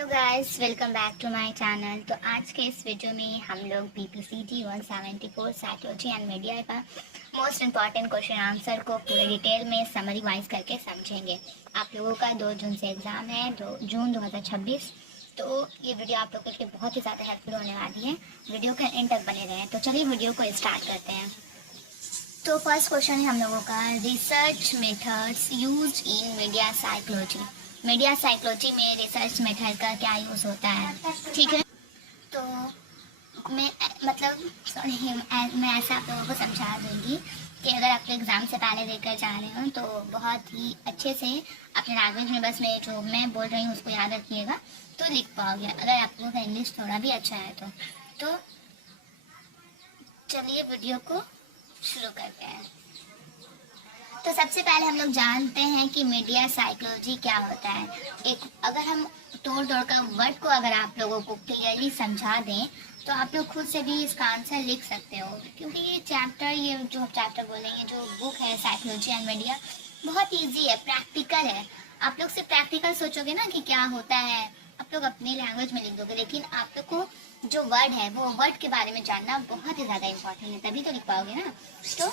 Hello guys, welcome back to my channel. तो आज के इस वीडियो में हम लोग BPCT 174 साइकोलॉजी एंड मीडिया का मोस्ट इम्पॉर्टेंट क्वेश्चन आंसर को पूरे डिटेल में समरी वाइज करके समझेंगे। आप लोगों का 2 जून से एग्ज़ाम है, 2 जून 2026। तो ये वीडियो आप लोगों के लिए बहुत ही ज़्यादा हेल्पफुल होने वाली है। वीडियो के एंड तक बने रहें। तो चलिए वीडियो को स्टार्ट करते हैं। तो फर्स्ट क्वेश्चन है हम लोगों का, research methods used in media psychology. Media psychology में रिसर्च मेथड का क्या यूज़ होता है, ठीक है। तो मैं मैं ऐसा आप लोगों को समझा दूंगी कि अगर आप एग्ज़ाम से पहले देकर जा रहे हो तो बहुत ही अच्छे से अपने लैंग्वेज में बस मैं जो मैं बोल रही हूँ उसको याद रखिएगा तो लिख पाओगे, अगर आप लोगों का इंग्लिश थोड़ा भी अच्छा है तो चलिए वीडियो को शुरू करते हैं। तो सबसे पहले हम लोग जानते हैं कि मीडिया साइकोलॉजी क्या होता है। एक अगर हम तोड़ का वर्ड को अगर आप लोगों को क्लियरली समझा दें तो आप लोग खुद से भी इसका आंसर लिख सकते हो, क्योंकि ये जो चैप्टर बोलेंगे, जो बुक है साइकोलॉजी एंड मीडिया, बहुत इजी है, प्रैक्टिकल है। आप लोग सिर्फ प्रैक्टिकल सोचोगे ना कि क्या होता है, आप लोग अपनी लैंग्वेज में लिख दोगे, लेकिन आप लोग को जो वर्ड है वो वर्ड के बारे में जानना बहुत ही ज़्यादा इम्पोर्टेंट है, तभी तो लिख पाओगे ना। तो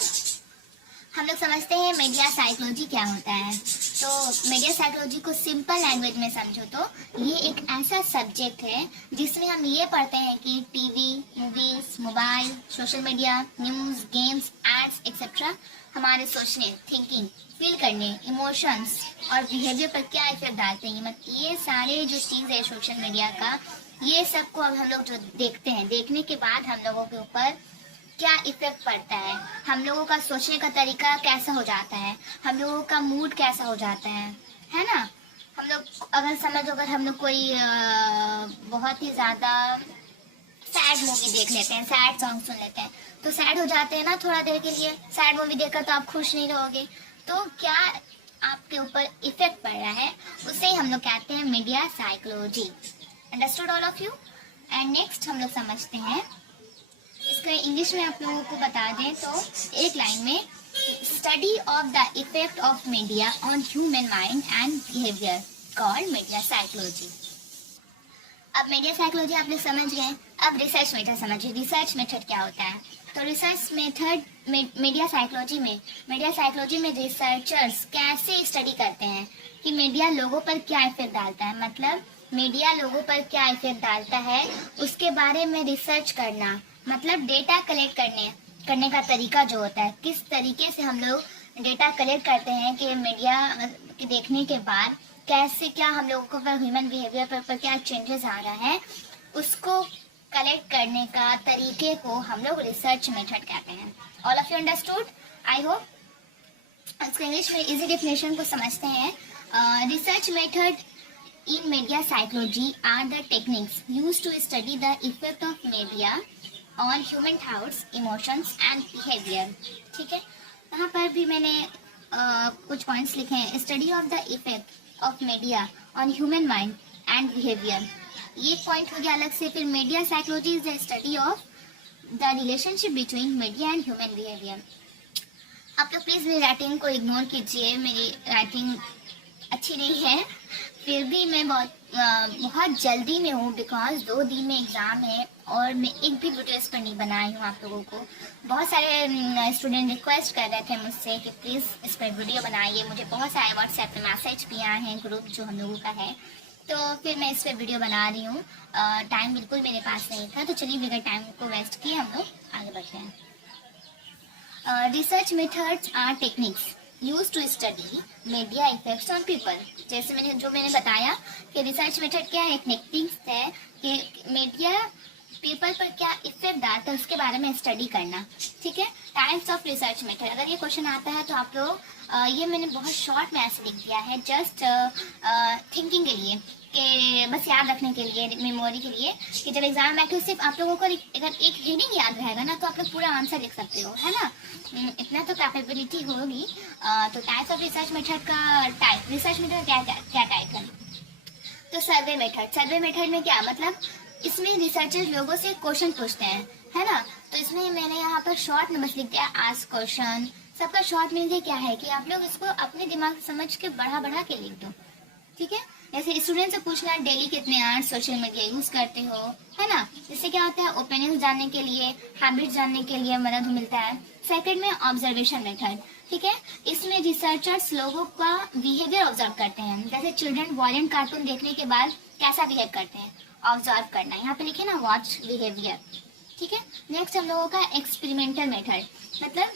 हम लोग समझते हैं मीडिया साइकोलॉजी क्या होता है। तो मीडिया साइकोलॉजी को सिंपल लैंग्वेज में समझो तो ये एक ऐसा सब्जेक्ट है जिसमें हम ये पढ़ते हैं कि TV, movies, mobile, social media, news, games, ads etcetera हमारे सोचने, थिंकिंग, फील करने, इमोशंस और बिहेवियर पर क्या इफेक्ट डालते हैं। मतलब ये सारे जो चीज़ है सोशल मीडिया का, ये सबको अब हम लोग जो देखते हैं, देखने के बाद हम लोगों के ऊपर क्या इफेक्ट पड़ता है, हम लोगों का सोचने का तरीका कैसा हो जाता है, हम लोगों का मूड कैसा हो जाता है ना। हम लोग अगर हम लोग कोई बहुत ही ज़्यादा सैड मूवी देख लेते हैं, सैड सॉन्ग सुन लेते हैं, तो सैड हो जाते हैं ना थोड़ा देर के लिए। सैड मूवी देखकर तो आप खुश नहीं रहोगे, तो क्या आपके ऊपर इफेक्ट पड़ रहा है, उसे हम लोग कहते हैं media psychology. Understood all of you. And next हम लोग समझते हैं, इसको इंग्लिश में आप लोगों को बता दें तो एक लाइन में, study of the effect of media on human mind and behaviour called media psychology. अब मीडिया साइकोलॉजी आप लोग समझ गए, अब रिसर्च मेथड समझिए। रिसर्च मेथड क्या होता है? तो रिसर्च मेथड मीडिया साइकोलॉजी में रिसर्चर्स कैसे स्टडी करते हैं कि मीडिया लोगों पर क्या इफेक्ट डालता है, मतलब मीडिया लोगों पर क्या इफेक्ट डालता है उसके बारे में रिसर्च करना, मतलब डेटा कलेक्ट करने का तरीका जो होता है, किस तरीके से हम लोग डेटा कलेक्ट करते हैं कि मीडिया के देखने के बाद कैसे क्या हम लोगों को ह्यूमन बिहेवियर पर क्या चेंजेस आ रहा है, उसको कलेक्ट करने का तरीके को हम लोग रिसर्च मेथड कहते हैं। All of you understood, I hope. इसको इंग्लिश में इजी डेफिनेशन को समझते हैं। Research method in media psychology are the techniques used to study the effect of media on human thoughts, emotions and behavior। ठीक है, यहाँ पर भी मैंने कुछ पॉइंट्स लिखे हैं। Study of the effect of media on human mind and behaviour, ये पॉइंट हो गया अलग से। फिर media psychology is the study of the relationship between media and human behaviour. आप लोग प्लीज़ मेरी राइटिंग को इग्नोर कीजिए, मेरी राइटिंग अच्छी नहीं है, फिर भी मैं बहुत जल्दी में हूँ, बिकॉज 2 दिन में एग्ज़ाम है और मैं एक भी वीडियो इस पर नहीं बनाई हूँ आप लोगों को। बहुत सारे स्टूडेंट रिक्वेस्ट कर रहे थे मुझसे कि प्लीज़ इस पर वीडियो बनाइए। मुझे बहुत सारे व्हाट्सएप पे मैसेज भी आए हैं, ग्रुप जो हम लोगों का है, तो फिर मैं इस पर वीडियो बना रही हूँ। टाइम बिल्कुल मेरे पास नहीं था, तो चलिए बगैर टाइम को वेस्ट किए हम लोग आगे बढ़ते हैं। Research methods are techniques use to study media effects on people. जैसे मैंने बताया कि रिसर्च मेथड क्या है, एक टेक्निक्स है कि मीडिया पीपल पर क्या इफेक्ट डालता है उसके बारे में स्टडी करना। ठीक है, टाइप्स ऑफ रिसर्च मेथड, अगर ये क्वेश्चन आता है तो आप लोग ये मैंने बहुत शॉर्ट में ऐसे लिख दिया है, जस्ट थिंकिंग के लिए, कि बस याद रखने के लिए, मेमोरी के लिए, कि जब एग्जाम में आके सिर्फ आप लोगों को अगर एक रीडिंग याद रहेगा ना तो आप लोग पूरा आंसर लिख सकते हो, है ना। इतना तो कैपेबिलिटी होगी। तो टाइप्स ऑफ रिसर्च मेथड का टाइप, रिसर्च मेथड क्या टाइप है? तो सर्वे मेथड में क्या मतलब, इसमें रिसर्चर्स लोगों से क्वेश्चन पूछते हैं, है ना। तो इसमें मैंने यहाँ पर शॉर्ट में बस लिख दिया आस्क क्वेश्चन। सबका शॉर्ट मीनिंग क्या है कि आप लोग इसको अपने दिमाग से समझ के बढ़ा के लिख दो, ठीक है। जैसे स्टूडेंट से पूछना डेली कितने आवर्स सोशल मीडिया यूज करते हो, है ना। इससे क्या होता है, ओपिनियन जानने के लिए, हैबिट जानने के लिए मदद मिलता है। सेकंड में ऑब्जर्वेशन मेथड, ठीक है। इसमें रिसर्चर्स लोगों का बिहेवियर ऑब्जर्व करते हैं, जैसे चिल्ड्रन वॉयलेंट कार्टून देखने के बाद कैसा बिहेव करते हैं, ऑब्जर्व करना। यहाँ पे लिखे ना वॉच बिहेवियर, ठीक है। नेक्स्ट हम लोगों का एक्सपेरिमेंटल मेथड, मतलब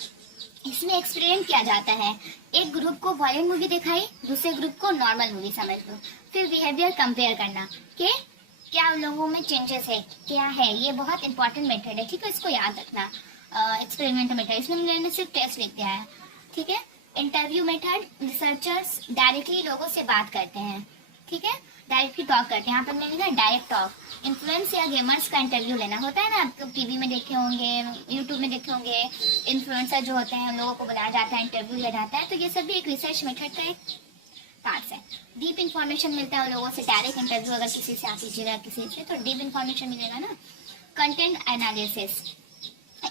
इसमें एक्सपेरिमेंट किया जाता है। एक ग्रुप को वॉयलेंट मूवी दिखाई, दूसरे ग्रुप को नॉर्मल मूवी समझ लो, फिर बिहेवियर कंपेयर करना कि क्या उन लोगों में चेंजेस है, क्या है। ये बहुत इंपॉर्टेंट मेथड है, ठीक है, इसको याद रखना। एक्सपेरिमेंटल मेथड, इसमें मैंने सिर्फ टेस्ट लिख दिया है, ठीक है। इंटरव्यू मेथड, रिसर्चर्स डायरेक्टली लोगों से बात करते हैं, ठीक है, डायरेक्टली टॉक करते हैं। यहाँ पर मैंने ना डायरेक्ट टॉक, इन्फ्लुएंस या गेमर्स का इंटरव्यू लेना होता है ना, आप लोग टीवी में देखे होंगे, यूट्यूब में देखे होंगे, इन्फ्लुएंसर जो होते हैं उन लोगों को बुलाया जाता है, इंटरव्यू लिया जाता है। तो ये सब भी एक रिसर्च मेथड का एक पार्ट है। डीप इन्फॉर्मेशन मिलता है उन लोगों से, डायरेक्ट इंटरव्यू अगर किसी से आप लीजिएगा किसी से तो डीप इन्फॉर्मेशन मिलेगा ना। कंटेंट एनालिसिस,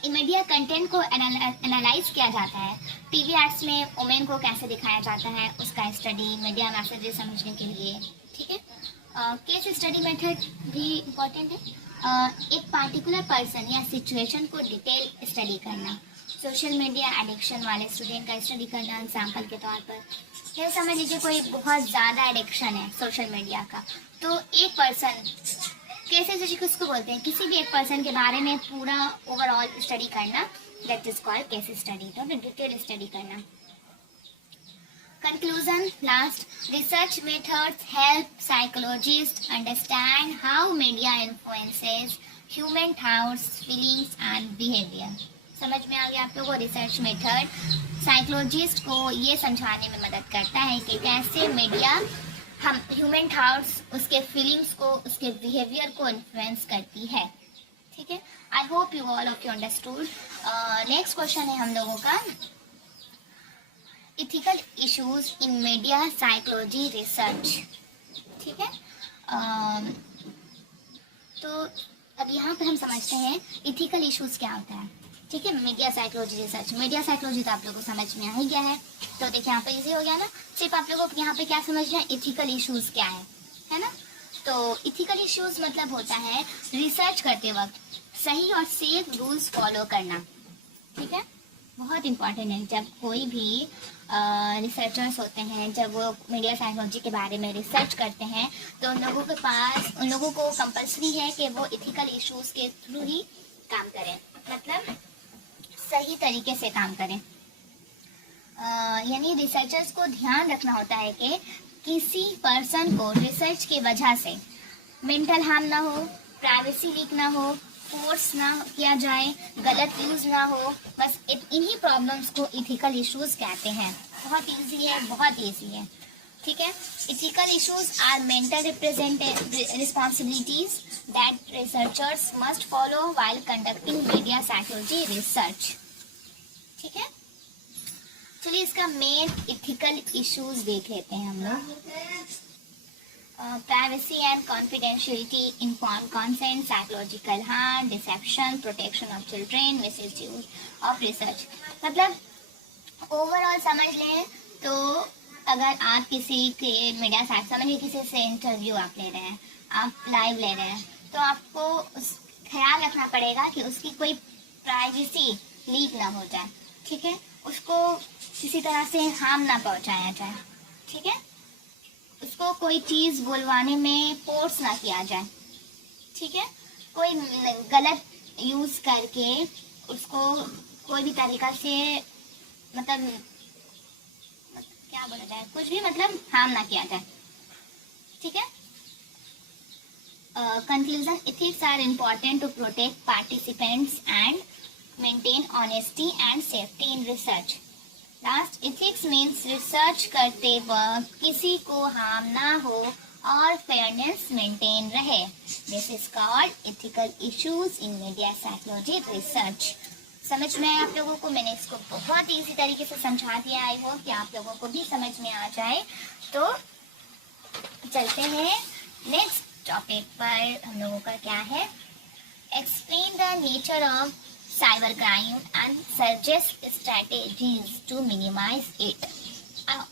मीडिया कंटेंट को एनालाइज किया जाता है। टीवी एड्स में वुमेन को कैसे दिखाया जाता है, उसका स्टडी, मीडिया मैसेजेस समझने के लिए, ठीक है। केस स्टडी मेथड भी इम्पोर्टेंट है। एक पार्टिकुलर पर्सन या सिचुएशन को डिटेल स्टडी करना। सोशल मीडिया एडिक्शन वाले स्टूडेंट का स्टडी करना एग्जाम्पल के तौर पर। ये समझ लीजिए कोई बहुत ज़्यादा एडिक्शन है सोशल मीडिया का, तो एक पर्सन, केस स्टडी किसको बोलते हैं, किसी भी एक पर्सन के बारे में पूरा ओवरऑल स्टडी करना, that is called case study, तो डिटेल स्टडी करना। Conclusion, last, research methods help psychologists understand how media influences human thoughts, feelings and behavior. समझ में आ गया आप लोगों को। रिसर्च मेथड साइकोलॉजिस्ट को ये समझाने में मदद करता है कि कैसे मीडिया हम ह्यूमन थॉट्स, उसके फीलिंग्स को, उसके बिहेवियर को इन्फ्लुएंस करती है, ठीक है। I hope you all of you understood. Next question है हम लोगों का ethical issues in media psychology research, ठीक है। तो अब यहाँ पर हम समझते हैं इथिकल इश्यूज क्या होता है, ठीक है। Media psychology research, media psychology तो आप लोगों को समझ में आ ही गया है, तो देखिए यहाँ पे इजी हो गया ना। सिर्फ आप लोगों को यहाँ पे क्या समझना है, इथिकल इश्यूज क्या है ना। तो इथिकल इश्यूज मतलब होता है रिसर्च करते वक्त सही और सेफ रूल्स फॉलो करना, ठीक है। बहुत इंपॉर्टेंट है। जब कोई भी रिसर्चर्स होते हैं, जब वो मीडिया साइकोलॉजी के बारे में रिसर्च करते हैं, तो उन लोगों को कंपलसरी है कि वो इथिकल इश्यूज के थ्रू ही काम करें, मतलब सही तरीके से काम करें। यानी रिसर्चर्स को ध्यान रखना होता है कि किसी पर्सन को रिसर्च की वजह से मेंटल हार्म ना हो, प्राइवेसी लीक ना हो, फोर्स ना किया जाए, गलत यूज ना हो, बस इन्हीं प्रॉब्लम्स को इथिकल इश्यूज कहते हैं। बहुत इजी है, बहुत इजी है, ठीक है। Ethical issues are mental responsibilities that researchers must follow while conducting media psychology research, ठीक है। चलिए इसका मेन इथिकल इश्यूज देख लेते हैं हम लोग। Privacy and confidentiality, inform consent, psychological harm, deception, protection of children, misuse of research. मतलब ओवरऑल समझ लें तो अगर आप किसी के मीडिया साइट समझिए, किसी से इंटरव्यू आप ले रहे हैं, आप लाइव ले रहे हैं, तो आपको ख्याल रखना पड़ेगा कि उसकी कोई प्राइवेसी लीक ना हो जाए, ठीक है। उसको किसी तरह से हार्म ना पहुंचाया जाए, ठीक है। उसको कोई चीज बोलवाने में फोर्स ना किया जाए, ठीक है। कोई गलत यूज करके उसको कोई भी तरीका से मतलब क्या बोला जाए, कुछ भी मतलब हार्म ना किया जाए, ठीक है। Conclusion, ethics are important to protect participants and maintain honesty and safety in research. Last, ethics means research करते वक्त किसी को हार्म ना हो और फेयरनेस मेंटेन रहे। This is called ethical issues in media psychology research. समझ में आया आप लोगों को? मैंने इसको बहुत इजी तरीके से समझा दिया। आई होप कि आप लोगों को भी समझ में आ जाए। तो चलते हैं नेक्स्ट टॉपिक पर। हम लोगों का क्या है, explain the nature of cyber crime and suggest strategies to minimise it.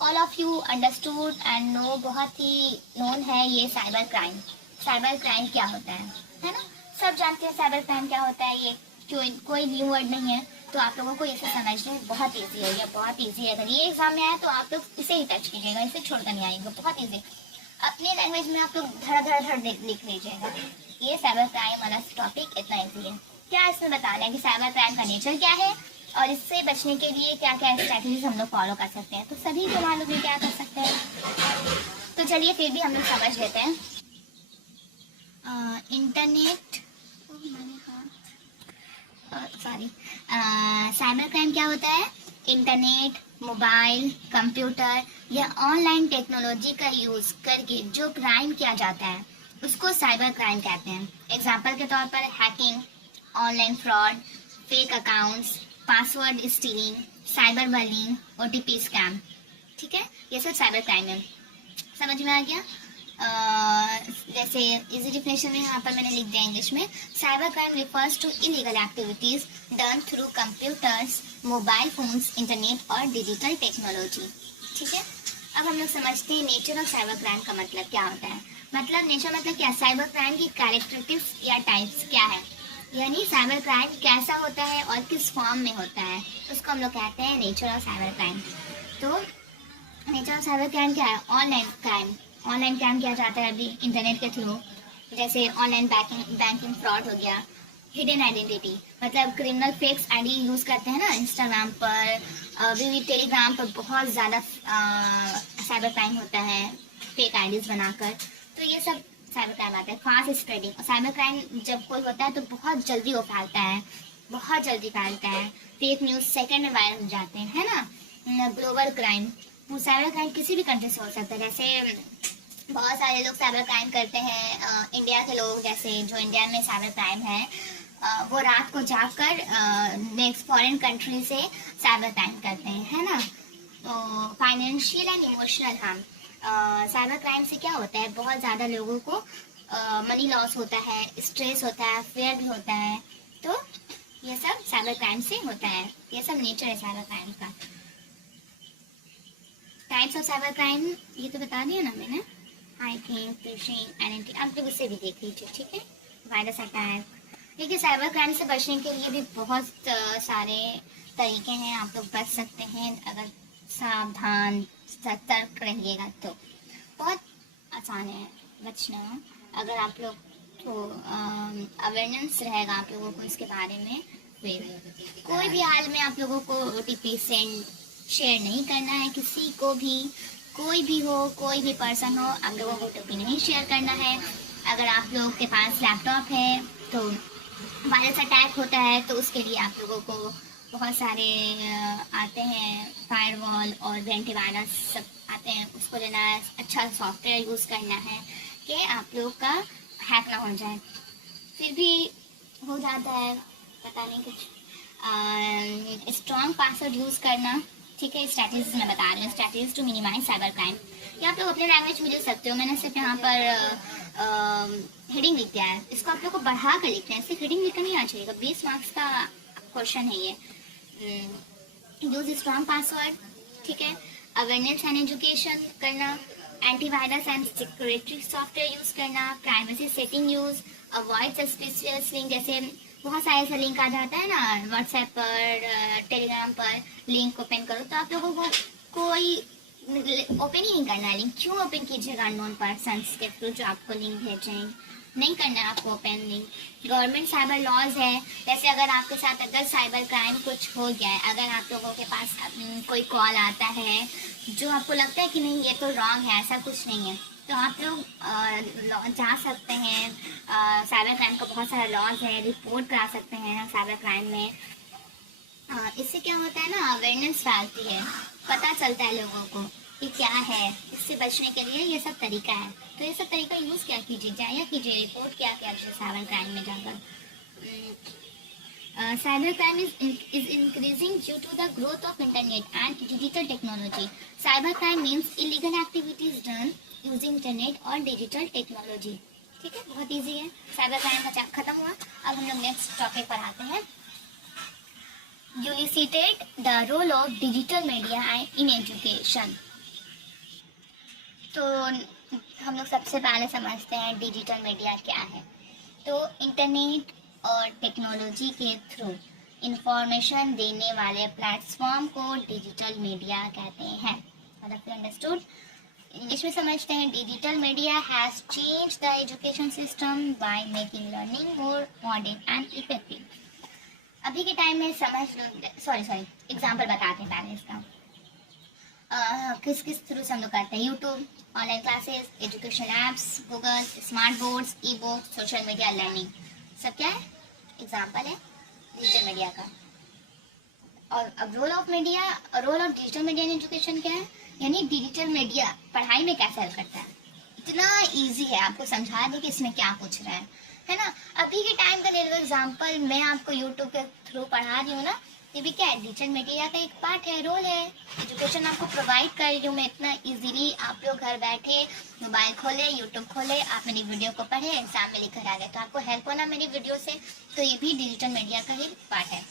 All of you understood and know, बहुत ही नोन है ये साइबर क्राइम। साइबर क्राइम क्या होता है ना? सब जानते हैं साइबर क्राइम क्या होता है। ये कोई न्यू वर्ड नहीं है, तो आप लोगों को इसे समझने बहुत ईजी है। ये बहुत ईजी है, अगर ये एग्जाम में आया तो आप लोग इसे ही टच कीजिएगा, इसे छोड़कर नहीं आएगा। बहुत ईजी, अपनी लैंग्वेज में आप लोग धड़ धड़ धड़ लिख लीजिएगा। ये साइबर क्राइम वाला टॉपिक इतना ईजी है। क्या इसमें बताना है कि साइबर क्राइम का नेचर क्या है और इससे बचने के लिए क्या क्या स्ट्रैटेजीज हम लोग फॉलो कर सकते हैं। तो सभी को मालूम है क्या कर सकते हैं, तो चलिए फिर भी हम लोग समझ लेते हैं। इंटरनेट सॉरी साइबर क्राइम क्या होता है? इंटरनेट, मोबाइल, कंप्यूटर या ऑनलाइन टेक्नोलॉजी का यूज करके जो क्राइम किया जाता है उसको साइबर क्राइम कहते हैं। एग्जाम्पल के तौर पर hacking, online fraud, fake accounts, password stealing, cyber bullying, OTP scam. ठीक है, ये सब साइबर क्राइम है। समझ में आ गया? जैसे इजी डिफिनेशन में यहाँ पर मैंने लिख दिया इंग्लिश में। Cyber crime refers to illegal activities done through computers, mobile phones, internet और डिजिटल टेक्नोलॉजी। ठीक है, अब हम लोग समझते हैं नेचर ऑफ साइबर क्राइम का मतलब क्या होता है। मतलब नेचर मतलब क्या? साइबर क्राइम की कैरेक्टरिस्टिक्स या टाइप्स क्या है, यानी साइबर क्राइम कैसा होता है और किस फॉर्म में होता है, उसको हम लोग कहते हैं नेचर ऑफ साइबर क्राइम। तो नेचर ऑफ साइबर क्राइम क्या है? Online crime. ऑनलाइन क्राइम किया जाता है अभी इंटरनेट के थ्रू, जैसे ऑनलाइन बैंकिंग फ्रॉड हो गया। हिडन आइडेंटिटी मतलब क्रिमिनल फेक्स आईडी यूज करते हैं ना, इंस्टाग्राम पर, अभी टेलीग्राम पर बहुत ज़्यादा साइबर क्राइम होता है फेक आईडीज बनाकर। तो ये सब साइबर क्राइम आता है। फास्ट स्प्रेडिंग, साइबर क्राइम जब कोई होता है तो बहुत जल्दी वो फैलता है, बहुत जल्दी फैलता है। फेक न्यूज़ सेकंड में वायरल हो जाते हैं, है ना। ग्लोबल क्राइम, साइबर क्राइम किसी भी कंट्री से हो सकता है। जैसे बहुत सारे लोग साइबर क्राइम करते हैं, इंडिया के लोग, जैसे जो इंडिया में साइबर क्राइम है, वो रात को जाकर नेक्स्ट फॉरेन कंट्री से साइबर क्राइम करते हैं, है ना। तो financial and emotional harm, cyber crime से क्या होता है? बहुत ज़्यादा लोगों को मनी लॉस होता है, स्ट्रेस होता है, फेयर भी होता है। तो ये सब साइबर क्राइम से होता है। ये सब नेचर है साइबर क्राइम का। टाइप्स ऑफ साइबर क्राइम ये तो बता दिया ना मैंने, हाइकिंग, फिशिंग, एनएनटी, आप लोग उससे भी देख लीजिए। ठीक है, वायरस अटैक। देखिए साइबर क्राइम से बचने के लिए भी बहुत सारे तरीके हैं, आप लोग बच सकते हैं अगर सावधान सतर्क रहिएगा तो। बहुत आसान है बचना, अगर आप लोग तो अवेयरनेस रहेगा आप लोगों को इसके बारे में। फिर कोई भी हाल में आप लोगों को ओटीपी सेंड शेयर नहीं करना है किसी को भी, कोई भी हो, कोई भी पर्सन हो, आप लोगों को ओटीपी नहीं शेयर करना है। अगर आप लोग के पास लैपटॉप है तो वायरस अटैक होता है तो उसके लिए आप लोगों को बहुत सारे आते हैं फायरवॉल और एंटीवायरस सब आते हैं, उसको लेना है। अच्छा सॉफ्टवेयर यूज़ करना है कि आप लोग का हैक ना हो जाए। फिर भी हो जाता है, पता नहीं कुछ। स्ट्रॉन्ग पासवर्ड यूज़ करना। ठीक है, स्ट्रैटेजीज मैं बता रही हूँ, strategies to minimise cyber crime. या आप लोग अपने लैंग्वेज में लिख सकते हो, मैंने सिर्फ यहाँ पर हेडिंग लिख दिया है, इसको आप लोग को बढ़ा कर लिखना है, सिर्फ हेडिंग लिखकर नहीं आना चाहिए। 20 मार्क्स का क्वेश्चन है ये। Use strong password. ठीक है, अवेयरनेस एंड एजुकेशन करना, antivirus and security software use करना, privacy setting use, avoid suspicious link. जैसे बहुत सारे ऐसा लिंक आ जाता है ना व्हाट्सएप पर, टेलीग्राम पर, लिंक ओपन करो तो आप लोगों को कोई ओपन ही नहीं करना है लिंक। क्यों ओपन कीजिएगा अननोन पर्सन्स के थ्रू जो आपको लिंक भेजें, नहीं करना है आपको open link. Government cyber laws है, जैसे अगर आपके साथ अगर साइबर क्राइम कुछ हो गया है, अगर आप लोगों के पास कोई कॉल आता है जो आपको लगता है कि नहीं ये तो रॉन्ग है, ऐसा कुछ नहीं है, तो आप लोग जा सकते हैं। साइबर क्राइम का बहुत सारा लॉज है, रिपोर्ट करा सकते हैं साइबर क्राइम में। इससे क्या होता है ना, अवेयरनेस फैलती है, पता चलता है लोगों को कि क्या है। इससे बचने के लिए ये सब तरीका है, तो ये सब तरीका यूज़ क्या कीजिए, जाया कीजिए, रिपोर्ट क्या कीजिए साइबर क्राइम में जाकर। Cyber crime is increasing due to the growth of internet and digital technology. Cyber crime means illegal activities done using internet और digital technology. ठीक है, बहुत इजी है। साइबर क्राइम का खत्म हुआ, अब हम लोग नेक्स्ट टॉपिक पर आते हैं। You stated the role of digital media in education. तो हम लोग सबसे पहले समझते हैं डिजिटल मीडिया क्या है। तो इंटरनेट और टेक्नोलॉजी के थ्रू इंफॉर्मेशन देने वाले प्लेटफॉर्म को डिजिटल मीडिया कहते हैं। मतलब अंडरस्टूड। इंग्लिश में समझते हैं, digital media has change the education system by making learning more modern and effective. अभी के टाइम में समझ लो, सॉरी एग्जाम्पल बताते हैं पहले इसका। किस किस थ्रू से हम लोग करते हैं, YouTube, online classes, education apps, Google, smart boards, ई बुक, सोशल मीडिया, लर्निंग, सब क्या है, एग्जाम्पल है डिजिटल मीडिया का। और अब role of digital media in education क्या है, यानी डिजिटल मीडिया पढ़ाई में कैसे हेल्प करता है। इतना इजी है, आपको समझा दें कि इसमें क्या पूछ रहा है ना। अभी के टाइम का ले लो एग्जाम्पल, मैं आपको यूट्यूब के थ्रू पढ़ा रही हूँ ना, ये भी क्या है, डिजिटल मीडिया का एक पार्ट है, रोल है। एजुकेशन आपको प्रोवाइड कर रही हूँ मैं इतना इजीली, आप लोग घर बैठे मोबाइल खोले, यूट्यूब खोले, आप मेरी वीडियो को पढ़े, एग्जाम में लिखकर आ गए, तो आपको हेल्प होना मेरी वीडियो से, तो ये भी डिजिटल मीडिया का ही पार्ट है।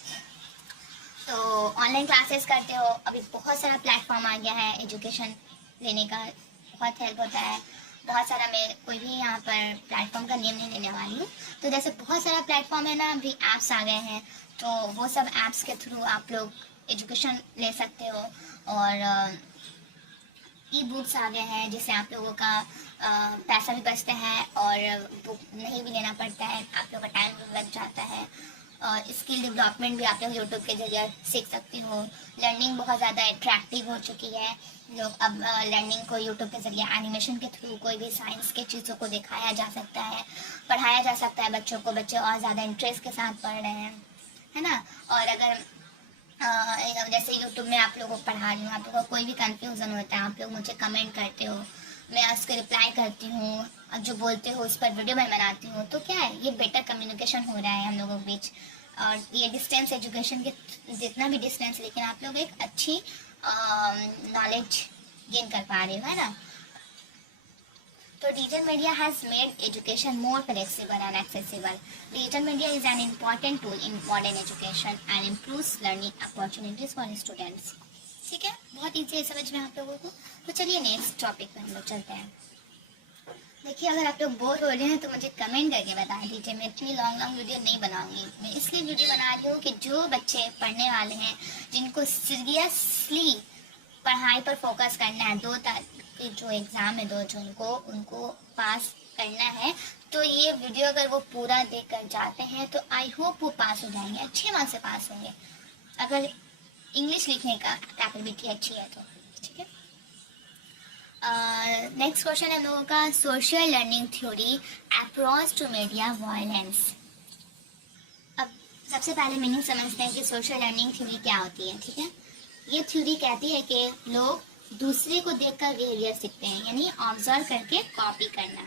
तो ऑनलाइन क्लासेस करते हो, अभी बहुत सारा प्लेटफॉर्म आ गया है एजुकेशन लेने का, बहुत हेल्प होता है। बहुत सारा, मैं कोई भी यहाँ पर प्लेटफॉर्म का नेम नहीं लेने वाली हूँ, तो जैसे बहुत सारा प्लेटफॉर्म है ना, अभी ऐप्स आ गए हैं, तो वो सब ऐप्स के थ्रू आप लोग एजुकेशन ले सकते हो। और ई बुक्स आ गए हैं, जिससे आप लोगों का पैसा भी बचता है और बुक नहीं भी लेना पड़ता है, आप लोगों का टाइम भी बच जाता है। और स्किल डेवलपमेंट भी आप लोग यूट्यूब के जरिए सीख सकते हो। लर्निंग बहुत ज़्यादा अट्रैक्टिव हो चुकी है, लोग अब लर्निंग को यूट्यूब के जरिए एनिमेशन के थ्रू कोई भी साइंस के चीज़ों को दिखाया जा सकता है, पढ़ाया जा सकता है बच्चों को, बच्चे और ज़्यादा इंटरेस्ट के साथ पढ़ रहे हैं, है ना। और अगर जैसे यूट्यूब में आप लोगों को पढ़ा रही हूँ, आप लोगों को कोई भी कंफ्यूजन होता है, आप लोग मुझे कमेंट करते हो, मैं उसको रिप्लाई करती हूँ, जो बोलते हो उस पर वीडियो मैं बनाती हूँ, तो क्या है, ये बेटर कम्युनिकेशन हो रहा है हम लोगों के बीच। और ये डिस्टेंस एजुकेशन के जितना भी डिस्टेंस, लेकिन आप लोग एक अच्छी नॉलेज गेन कर पा रहे हो, है ना। तो digital media has made education more flexible and accessible. Digital media is an important tool in modern education and improves learning opportunities for students. ठीक है, बहुत ईजी है समझ में आप लोगों को। तो चलिए नेक्स्ट टॉपिक पे हम लोग चलते हैं। देखिए, अगर आप लोग बोर हो रहे हैं तो मुझे कमेंट करके बता दीजिए, मैं इतनी लॉन्ग वीडियो नहीं बनाऊंगी। मैं इसलिए वीडियो बना रही हूँ कि जो बच्चे पढ़ने वाले हैं, जिनको सीरियसली पढ़ाई पर फोकस करना है, 2 तारीख जो एग्ज़ाम है 2 जून को, उनको पास करना है, तो ये वीडियो अगर वो पूरा देख कर जाते हैं तो आई होप वो पास हो जाएंगे, अच्छे मार्क्स से पास होंगे, अगर इंग्लिश लिखने का कैपेबिलिटी अच्छी है तो। ठीक है, नेक्स्ट क्वेश्चन है हम लोगों का, social learning theory approach to media violence. अब सबसे पहले मीनिंग समझते हैं कि सोशल लर्निंग थ्योरी क्या होती है। ठीक है, ये थ्योरी कहती है कि लोग दूसरे को देखकर बिहेवियर सीखते हैं, यानी ऑब्जर्व करके कॉपी करना।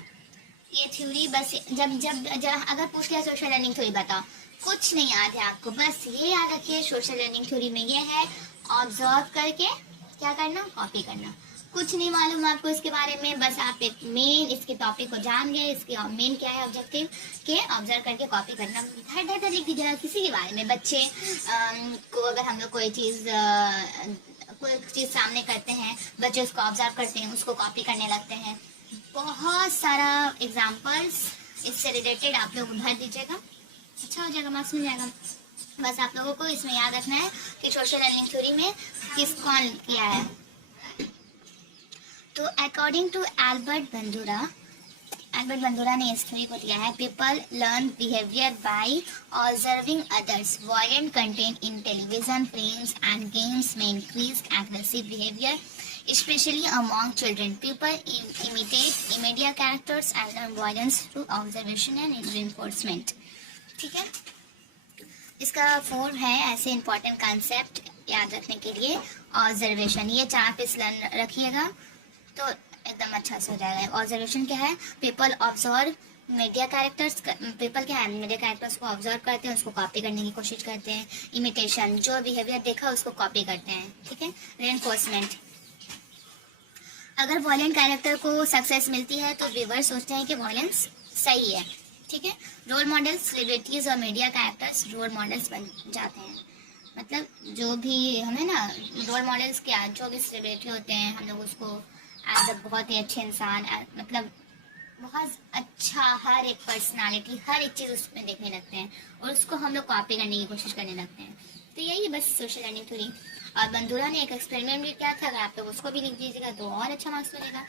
ये थ्योरी बस जब अगर पूछ लिया सोशल लर्निंग थ्योरी बताओ, कुछ नहीं याद है आपको, बस ये याद रखिए सोशल लर्निंग थ्योरी में ये है, ऑब्जर्व करके क्या करना, कॉपी करना। कुछ नहीं मालूम आपको इसके बारे में, बस आप एक मेन इसके टॉपिक को जान गए, इसके मेन क्या है ऑब्जेक्टिव के, ऑब्जर्व करके कॉपी करना। धड़ लिख दीजिएगा किसी के बारे में। बच्चे को अगर हम लोग कोई चीज़ सामने करते हैं, बच्चे उसको ऑब्जर्व करते हैं, उसको कॉपी करने लगते हैं। बहुत सारा एग्जाम्पल्स इससे रिलेटेड आप लोग भर दीजिएगा, अच्छा हो जाएगा, मार्क्स मिल जाएगा। बस आप लोगों को इसमें याद रखना है कि सोशल लर्निंग थ्योरी में कौन किया है। तो अकॉर्डिंग टू एल्बर्ट बंदूरा ने इस थ्योरी को दिया है, people learn behaviour by observing others. Violent content in television, films and games में increase aggressive behaviour, especially among children. People imitate media characters and learn violence through observation and reinforcement. ठीक है, इसका 4 है ऐसे important concept याद रखने के लिए। ऑब्जर्वेशन, ये 4 पीस रखिएगा तो एकदम अच्छा से हो जाएगा। ऑब्जर्वेशन क्या है, people observe media characters, people क्या है, मीडिया कैरेक्टर्स को ऑब्जर्व करते हैं, उसको कॉपी करने की कोशिश करते हैं। इमिटेशन, जो बिहेवियर देखा उसको कॉपी करते हैं। ठीक है, रेनफोर्समेंट, अगर वॉयलेंट कैरेक्टर को सक्सेस मिलती है तो व्यूअर्स सोचते हैं कि वॉयलेंस सही है। ठीक है, रोल मॉडल्स, सेलिब्रिटीज और मीडिया कैरेक्टर्स रोल मॉडल्स बन जाते हैं। मतलब जो भी हमें ना रोल मॉडल्स क्या, जो भी सेलिब्रिटी होते हैं हम लोग उसको एज अ बहुत ही अच्छे इंसान, मतलब बहुत अच्छा हर एक पर्सनालिटी, हर एक चीज़ उसमें देखने लगते हैं और उसको हम लोग कॉपी करने की कोशिश करने लगते हैं। तो यही है बस सोशल लर्निंग थ्योरी। और बंदूरा ने एक एक्सपेरिमेंट भी किया था, अगर आप लोग उसको भी लिख दीजिएगा तो और अच्छा मार्क्स मिलेगा।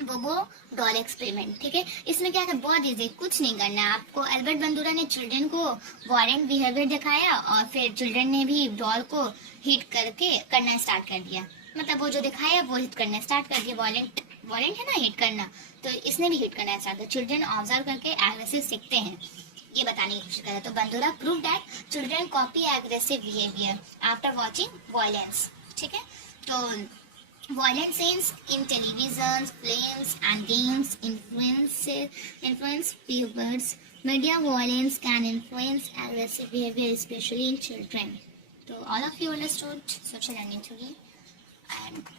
वो डॉल एक्सपेरिमेंट, ठीक है। इसमें क्या था, बहुत इजी, कुछ नहीं करना है आपको। अल्बर्ट बंदूरा ने चिल्ड्रन को वायलेंट बिहेवियर दिखाया और फिर चिल्ड्रन ने भी डॉल को हिट करके करना स्टार्ट कर दिया। मतलब वो जो दिखाया वो हिट करना स्टार्ट कर दिया। वायलेंट वायलेंट है ना, हिट करना, तो इसने भी हिट करना स्टार्ट किया। चिल्ड्रन ऑब्जर्व करके एग्रेसिव सीखते हैं, ये बताने की कोशिश करें। तो Bandura prove that children copy aggressive behaviour after watching violence, ठीक है। तो violent scenes in television, films, and games influence viewers. Media violence can influence aggressive behavior, especially in children. So all of you understood social learning theory and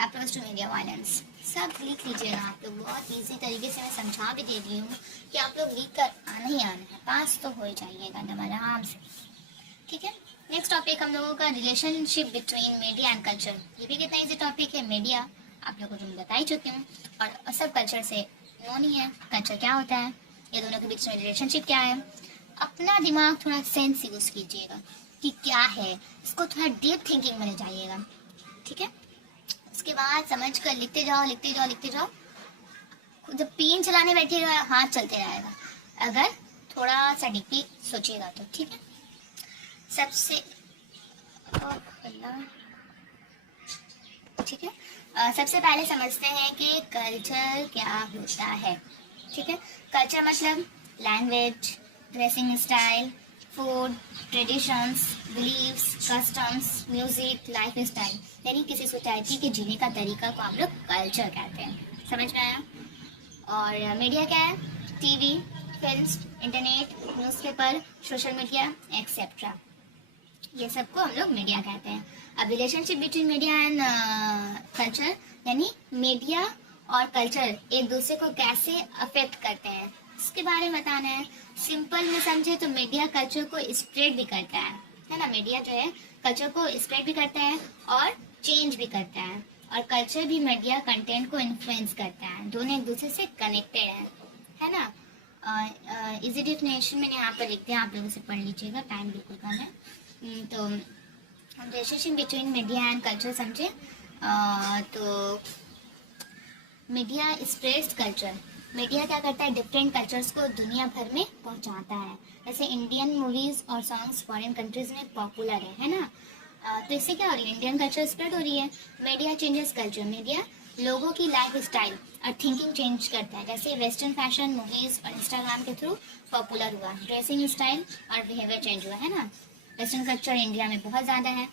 approach to media violence. सब लिख लीजिएगा आप लोग, बहुत easy तरीके से मैं समझा भी दे रही हूँ कि आप लोग लिख कर आना ही आना है, पास तो हो ही जाइएगा एकदम आराम से, ठीक है। नेक्स्ट टॉपिक हम लोगों का relationship between media and culture. ये भी कितना इजी टॉपिक है। मीडिया आप लोगों को जो मैं बता ही चुकी हूँ और सब कल्चर से नोन ही है। कल्चर क्या होता है, ये दोनों के बीच में रिलेशनशिप क्या है। अपना दिमाग थोड़ा सेंस यूज कीजिएगा कि क्या है, इसको थोड़ा डीप थिंकिंग में ले जाइएगा, ठीक है। उसके बाद समझ कर लिखते जाओ लिखते जाओ लिखते जाओ। जब पेन चलाने बैठिएगा हाथ चलते रहेगा, अगर थोड़ा सा डीपली सोचिएगा तो, ठीक है। सबसे ठीक है, सबसे पहले समझते हैं कि कल्चर क्या होता है, ठीक है। कल्चर मतलब language, dressing style, food, traditions, beliefs, customs, music, life style, यानी किसी सोसाइटी के जीने का तरीका को हम लोग कल्चर कहते हैं। समझ में आया। और मीडिया क्या है, TV, films, internet, newspaper, social media etcetera, ये सबको हम लोग मीडिया कहते हैं। अब relationship between media and culture, यानी मीडिया और कल्चर एक दूसरे को कैसे अफेक्ट करते हैं, इसके बारे में बताना है। सिंपल में समझे तो मीडिया कल्चर को स्प्रेड भी करता है ना। मीडिया जो है कल्चर को स्प्रेड भी करता है और चेंज भी करता है, और कल्चर भी मीडिया कंटेंट को इन्फ्लुएंस करता है। दोनों एक दूसरे से कनेक्टेड है ना। इजी डेफिनेशन मैंने यहाँ पर लिख दिया, आप लोगों से पढ़ लीजिएगा, टाइम बिल्कुल कम है। तो relationship between media and culture समझे। तो मीडिया स्प्रेड्स कल्चर। मीडिया क्या करता है, डिफरेंट कल्चर्स को दुनिया भर में पहुंचाता है। जैसे इंडियन मूवीज और सॉन्ग्स फॉरेन कंट्रीज में पॉपुलर है ना। तो इससे क्या हो रही है, इंडियन कल्चर स्प्रेड हो रही है। मीडिया चेंजेस कल्चर, मीडिया लोगों की लाइफ स्टाइल और थिंकिंग चेंज करता है। जैसे वेस्टर्न फैशन मूवीज और इंस्टाग्राम के थ्रू पॉपुलर हुआ, ड्रेसिंग स्टाइल और बिहेवियर चेंज हुआ है ना। वेस्टर्न कल्चर इंडिया में बहुत ज़्यादा है,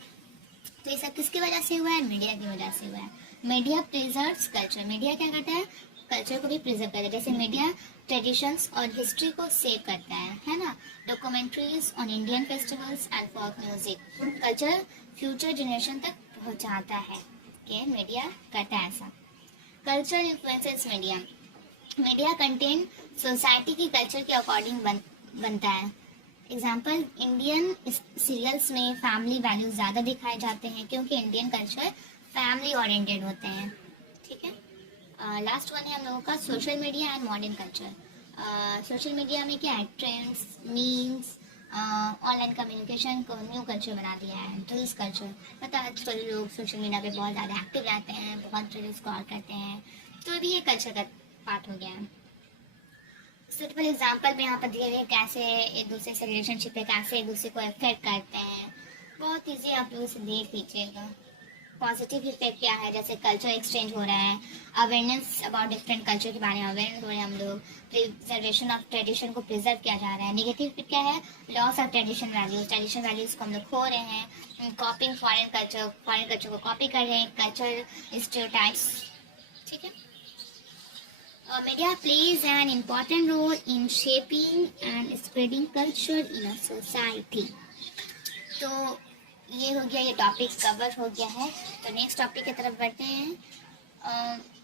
तो ये सब किसकी वजह से हुआ है, मीडिया की वजह से हुआ है। मीडिया प्रिजर्व्स कल्चर, मीडिया क्या करता है, कल्चर को भी प्रिजर्व करता है। जैसे मीडिया ट्रेडिशंस और हिस्ट्री को सेव करता है ना। Documentaries on Indian festivals and folk music, culture future generation तक पहुंचाता है कि मीडिया करता है ऐसा। Culture influences media, media content society की कल्चर के अकॉर्डिंग बनता है। एग्जाम्पल, इंडियन सीरियल्स में फैमिली वैल्यूज ज़्यादा दिखाए जाते हैं क्योंकि इंडियन कल्चर फैमिली ओरिएंटेड होते हैं, ठीक है। लास्ट वन है हम लोगों का social media and modern culture. Social media में क्या है, ट्रेंड्स, मीम्स, ऑनलाइन कम्युनिकेशन को न्यू कल्चर बना दिया है। रील्स कल्चर, मतलब आजकल लोग सोशल मीडिया पे बहुत ज़्यादा एक्टिव रहते हैं, बहुत रील्स स्क्रॉल करते हैं, तो भी ये कल्चर का पार्ट हो गया है। सुटेबल एग्जाम्पल में यहाँ पर दिए गए कैसे एक दूसरे से रिलेशनशिप है, कैसे एक दूसरे को अफेक्ट करते हैं, बहुत ईजी, आप लोग इसे देख लीजिएगा। पॉजिटिव इफेक्ट क्या है, जैसे कल्चर एक्सचेंज हो रहा है, अवेयरनेस अबाउट डिफरेंट कल्चर के बारे में अवेयर हो रहे हैं हम लोग, प्रिजर्वेशन ऑफ ट्रेडिशन को प्रिजर्व किया जा रहा है। नेगेटिव इफेक्ट क्या है, लॉस ऑफ ट्रेडिशन वैल्यूज को हम लोग खो रहे हैं, कॉपिंग फॉरेन कल्चर को कॉपी कर रहे हैं, कल्चर स्टीरियोटाइप्स, ठीक है। Media plays an important role in shaping and spreading culture in a society. तो ये हो गया, ये टॉपिक कवर हो गया है। तो नेक्स्ट टॉपिक की तरफ बढ़ते हैं।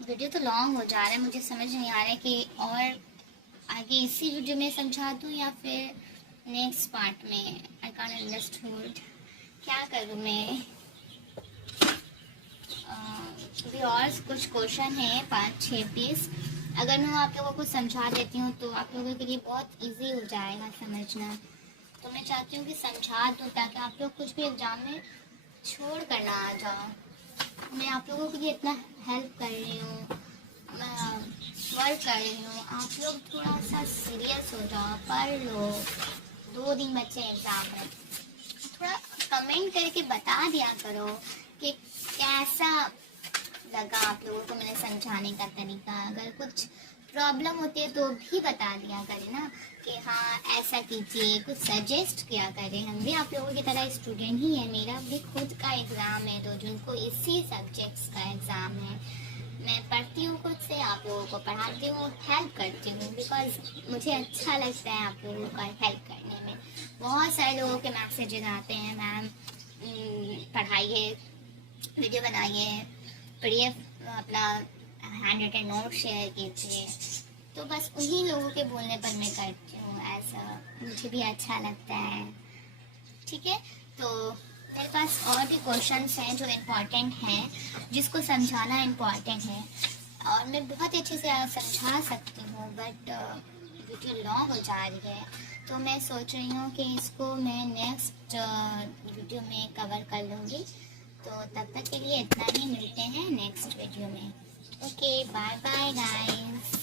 वीडियो तो लॉन्ग हो जा रहा है, मुझे समझ नहीं आ रहा है कि और आगे इसी वीडियो में समझा दूँ या फिर नेक्स्ट पार्ट में। आई कांट अंडरस्टूड, क्या करूँ मैं। भी और कुछ क्वेश्चन है 5-6 पीस। अगर मैं आप लोगों को समझा देती हूँ तो आप लोगों के लिए बहुत इजी हो जाएगा समझना। तो मैं चाहती हूँ कि समझा दूँ ताकि आप लोग कुछ भी एग्जाम में छोड़ कर ना आ जाओ। मैं आप लोगों के लिए इतना हेल्प कर रही हूँ, वर्क कर रही हूँ, आप लोग थोड़ा सा सीरियस हो जाओ, पढ़ लो। 2 दिन बच्चे एग्जाम में, थोड़ा कमेंट करके बता दिया करो कि कैसा लगा आप लोगों को मैंने समझाने का तरीका। अगर कुछ प्रॉब्लम होती है तो भी बता दिया करें ना कि हाँ ऐसा कीजिए, कुछ सजेस्ट किया करें। हम भी आप लोगों की तरह स्टूडेंट ही है, मेरा भी खुद का एग्ज़ाम है 2 जून को, इसी सब्जेक्ट्स का एग्ज़ाम है। मैं पढ़ती हूँ खुद से, आप लोगों को पढ़ाती हूँ, हेल्प करती हूँ, बिकॉज मुझे अच्छा लगता है आप लोगों का हेल्प करने में। बहुत सारे लोगों के मैसेजेस आते हैं, मैम पढ़ाइए, वीडियो बनाइए, पीडीएफ अपना हैंड रिटन नोट शेयर कीजिए। तो बस उन्हीं लोगों के बोलने पर मैं करती हूँ ऐसा, मुझे भी अच्छा लगता है। ठीक है, तो मेरे पास और भी क्वेश्चंस हैं जो इम्पोर्टेंट हैं, जिसको समझाना इम्पोर्टेंट है और मैं बहुत अच्छे से समझा सकती हूँ, बट वीडियो लॉन्ग हो जा रही है। तो मैं सोच रही हूँ कि इसको मैं नेक्स्ट वीडियो में कवर कर लूँगी। तो तब तक के लिए इतना ही, मिलते हैं नेक्स्ट वीडियो में। Okay, bye bye guys.